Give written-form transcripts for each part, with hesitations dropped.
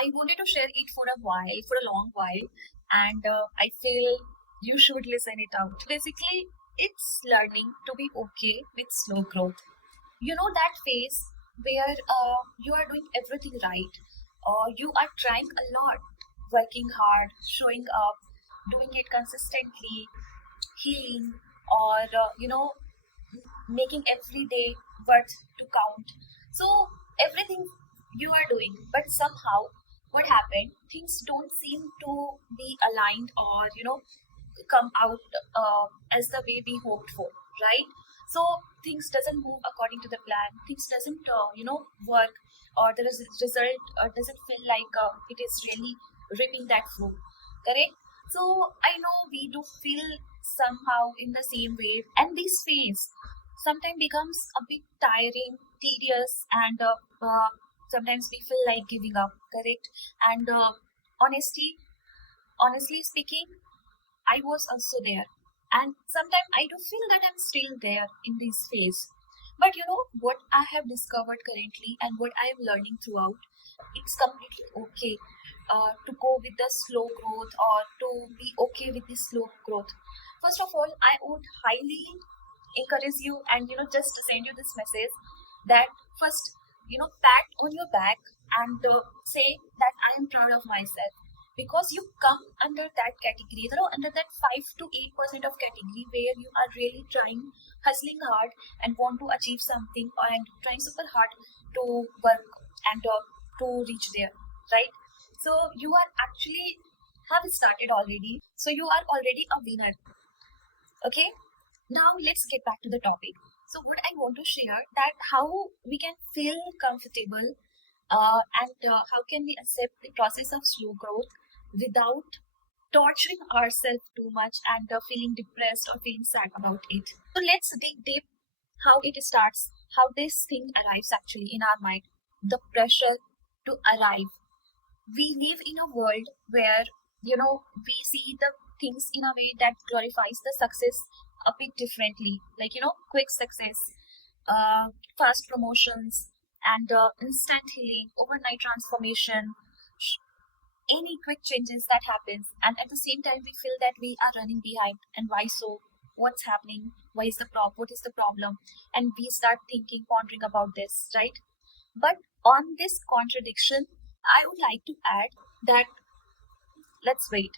I wanted to share it for a while, for a long while, and I feel you should listen it out. Basically, it's learning to be okay with slow growth. You know that phase where you are doing everything right, or you are trying a lot, working hard, showing up, doing it consistently, healing, or making every day worth to count. So everything you are doing, but somehow what happened? Things don't seem to be aligned, or come out as the way we hoped for, right? So things doesn't move according to the plan. Things doesn't work, or the result doesn't feel like it is really ripping that fruit. Correct. So I know we do feel somehow in the same way, and this phase sometimes becomes a bit tiring, tedious, and sometimes we feel like giving up. Correct. And honestly speaking, I was also there. And sometimes I do feel that I'm still there in this phase. But you know what I have discovered currently and what I am learning throughout? It's completely okay to go with the slow growth, or to be okay with the slow growth. First of all, I would highly encourage you and just send you this message that first, pat on your back and say that I am proud of myself, because you come under that category, under that 5 to 8% of category where you are really trying, hustling hard, and want to achieve something, and trying super hard to work and to reach there, right? So you are actually have started already, so you are already a winner. Okay, now let's get back to the topic. So what I want to share, that how we can feel comfortable, and how can we accept the process of slow growth without torturing ourselves too much, and feeling depressed or feeling sad about it. So let's dig deep how it starts, how this thing arrives actually in our mind, the pressure to arrive. We live in a world where we see the things in a way that glorifies the success a bit differently, like quick success, fast promotions, and instant healing, overnight transformation, any quick changes that happens. And at the same time we feel that we are running behind. And why so? What's happening? What is the problem? And we start thinking, pondering about this, right? But on this contradiction, I would like to add that let's wait.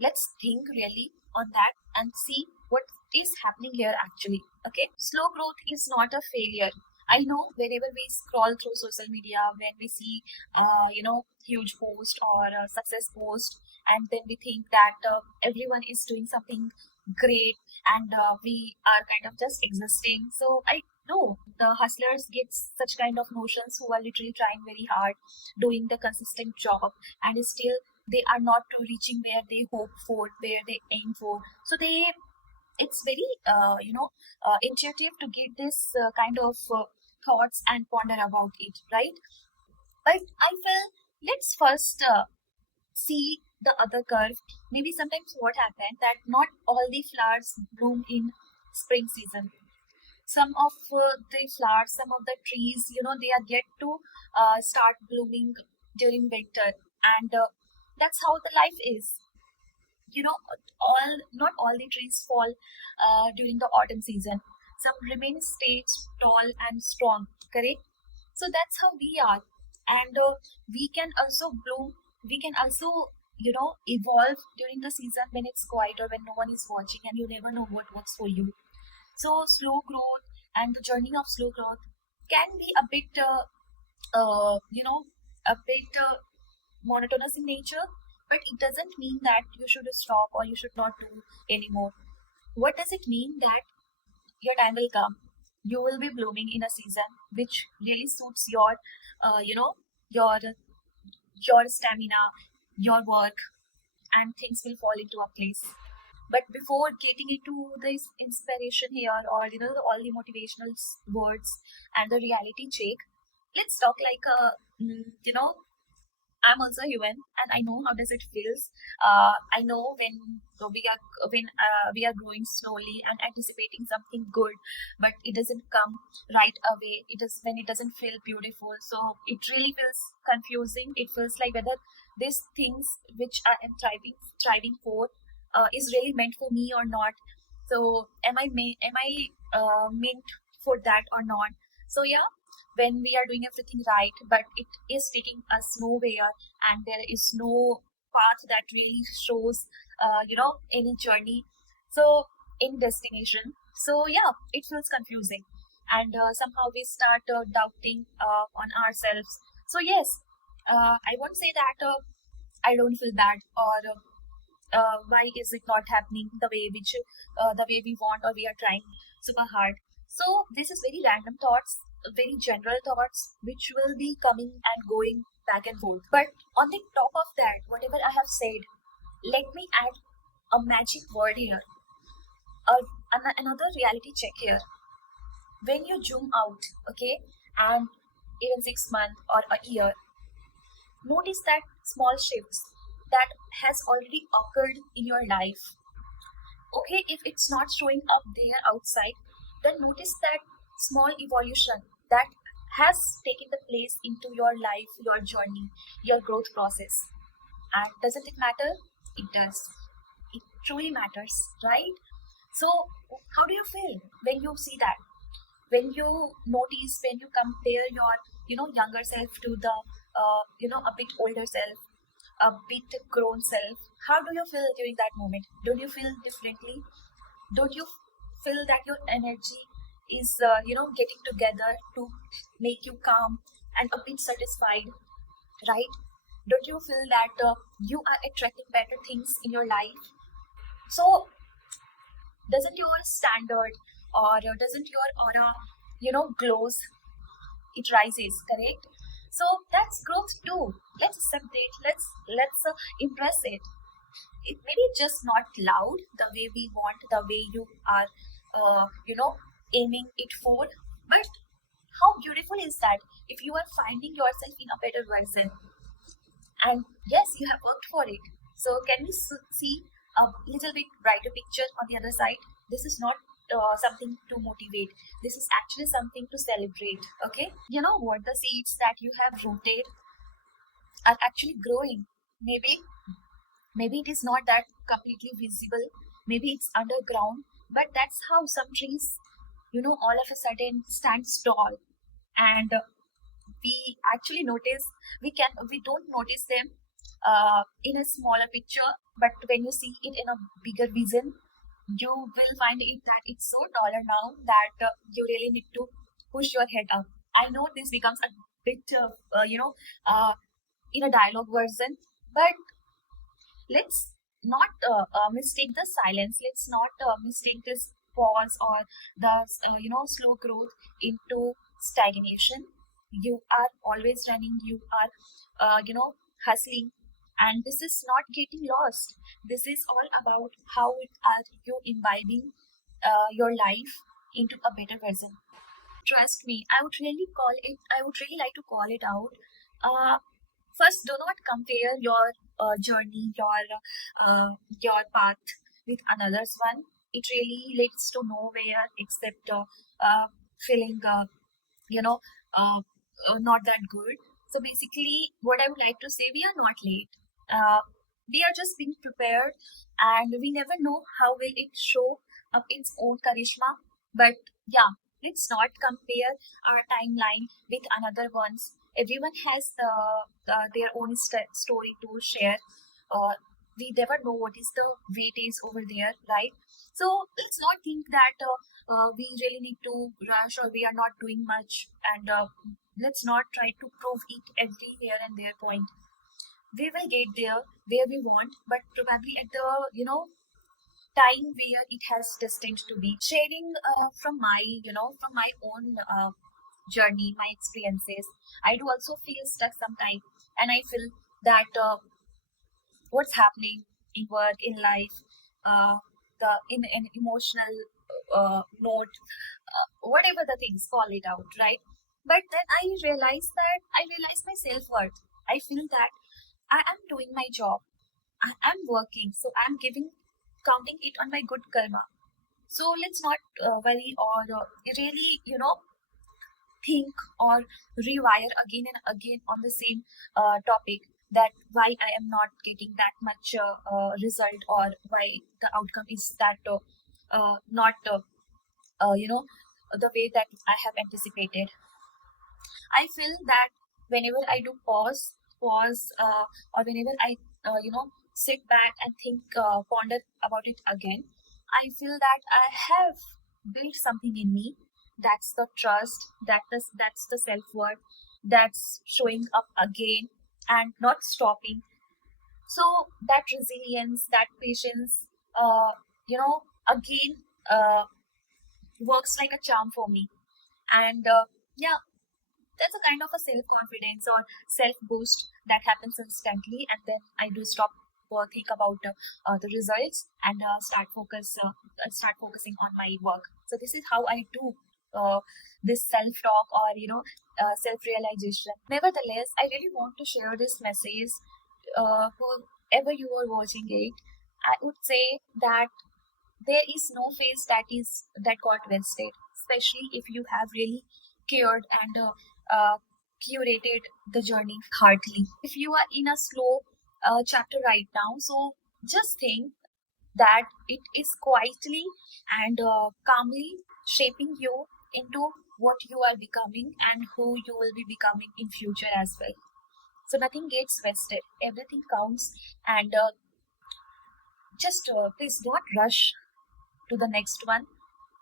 Let's think really on that and see what is happening here actually. Okay, slow growth is not a failure. I know wherever we scroll through social media, when we see huge post or success post, and then we think that everyone is doing something great, and we are kind of just existing. So I know the hustlers get such kind of notions, who are literally trying very hard, doing the consistent job, and still they are not reaching where they hope for, where they aim for. So they, it's very intuitive to get this kind of thoughts and ponder about it, right? But I feel, let's first see the other curve. Maybe sometimes what happened, that not all the flowers bloom in spring season. Some of the flowers, some of the trees, they are yet to start blooming during winter. And that's how the life is. you know all Not all the trees fall during the autumn season. Some remain stay tall and strong, correct? So that's how we are. And we can also bloom, we can also evolve during the season when it's quiet, or when no one is watching, and you never know what works for you. So slow growth, and the journey of slow growth can be a bit uh, you know a bit monotonous in nature, but it doesn't mean that you should stop or you should not do anymore. What does it mean? That your time will come. You will be blooming in a season which really suits your, uh, you know, your your stamina, your work, and things will fall into a place. But before getting into this inspiration here, or all the motivational words and the reality check, let's talk like a, mm, you know I'm also human, and I know how does it feels. I know when we are growing slowly and anticipating something good, but it doesn't come right away. It is when it doesn't feel beautiful. So it really feels confusing. It feels like whether these things which I am striving for is really meant for me or not. So am I meant for that or not? So yeah, when we are doing everything right, but it is taking us nowhere, and there is no path that really shows, any journey. So any destination. So yeah, it feels confusing, and somehow we start doubting on ourselves. So yes, I won't say that I don't feel bad, or why is it not happening the way we want, or we are trying super hard. So this is very random thoughts, very general thoughts, which will be coming and going back and forth. But on the top of that, whatever I have said, let me add a magic word here, another reality check here. When you zoom out, okay, and even 6 months or a year, notice that small shifts that has already occurred in your life. Okay, if it's not showing up there outside, then notice that small evolution that has taken the place into your life, your journey, your growth process. And doesn't it matter? It does. It truly matters, right? So how do you feel when you see that, when you notice, when you compare your younger self to the a bit older self, a bit grown self? How do you feel during that moment? Don't you feel differently? Don't you feel that your energy is getting together to make you calm and a bit satisfied, right? Don't you feel that you are attracting better things in your life? So doesn't your standard, or doesn't your aura glows? It rises, correct? So that's growth too. Let's accept it. Let's embrace it. It maybe just not loud the way we want, the way you are aiming it for, but how beautiful is that if you are finding yourself in a better version, and yes, you have worked for it. So can we see a little bit brighter picture on the other side? This is not something to motivate. This is actually something to celebrate. Okay, you know what, the seeds that you have rooted are actually growing. Maybe maybe it is not that completely visible. Maybe it's underground, but that's how some trees, all of a sudden stand tall. And we actually notice, we don't notice them in a smaller picture, but when you see it in a bigger vision, you will find it that it's so taller now that you really need to push your head up. I know this becomes a bit uh, in a dialogue version, but let's not mistake the silence. Let's not mistake this pause or the slow growth into stagnation. You are always running. You are hustling, and this is not getting lost. This is all about how are you imbibing your life into a better version. Trust me, I would really like to call it out. First, do not compare your journey, your path with another's one. It really leads to nowhere except feeling you know uh, not that good. So basically, what I would like to say, we are not late. uh, we are just being prepared, and we never know how will it show up its own charisma. But yeah, let's not compare our timeline with another one's. Everyone has their own story to share. uh, we never know what is the weight is over there, right? So let's not think that we really need to rush, or we are not doing much, and let's not try to prove it every here and there point. We will get there where we want, but probably at the time where it has destined to be. Sharing from my own journey, my experiences, I do also feel stuck sometimes, and I feel that what's happening in work, in life, uh, the in an emotional note, whatever the things, call it out, right? But then I realize my self worth. I feel that I am doing my job. I am working, so I'm counting it on my good karma. So let's not worry or really, think or rewire again and again on the same topic, that why I am not getting that much result, or why the outcome is that not, the way that I have anticipated. I feel that whenever I do pause, or whenever I, sit back and think, ponder about it again, I feel that I have built something in me. That's the trust, that's the self worth, that's showing up again and not stopping. So that resilience, that patience, again, works like a charm for me. And yeah, there's a kind of a self confidence or self boost that happens instantly, and then I do stop think about the results and start focusing on my work. So this is how I do this self talk, or self realization. Nevertheless, I really want to share this message. Whoever you are watching it, I would say that there is no phase that got wasted, especially if you have really cared and curated the journey heartily. If you are in a slow chapter right now, so just think that it is quietly and calmly shaping you into what you are becoming and who you will be becoming in future as well. So nothing gets wasted, everything counts. And just please don't rush to the next one.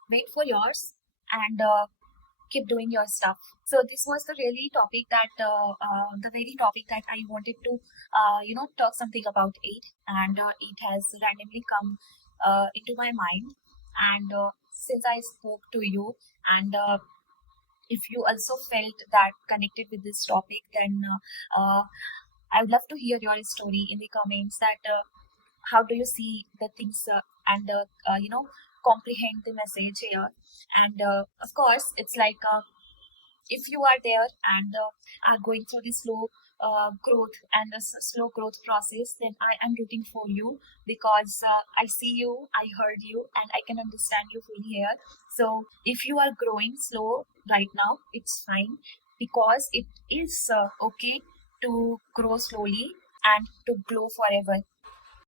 Wait for yours, and keep doing your stuff. So this was the really topic that the very topic that I wanted to talk something about it, and it has randomly come into my mind. And since I spoke to you, and if you also felt that connected with this topic, then I would love to hear your story in the comments. That how do you see the things, and comprehend the message here. And of course, it's like, if you are there and are going through the slow growth and a slow growth process, then I am rooting for you, because I see you, I heard you, and I can understand you fully here. So if you are growing slow right now, it's fine, because it is okay to grow slowly and to glow forever.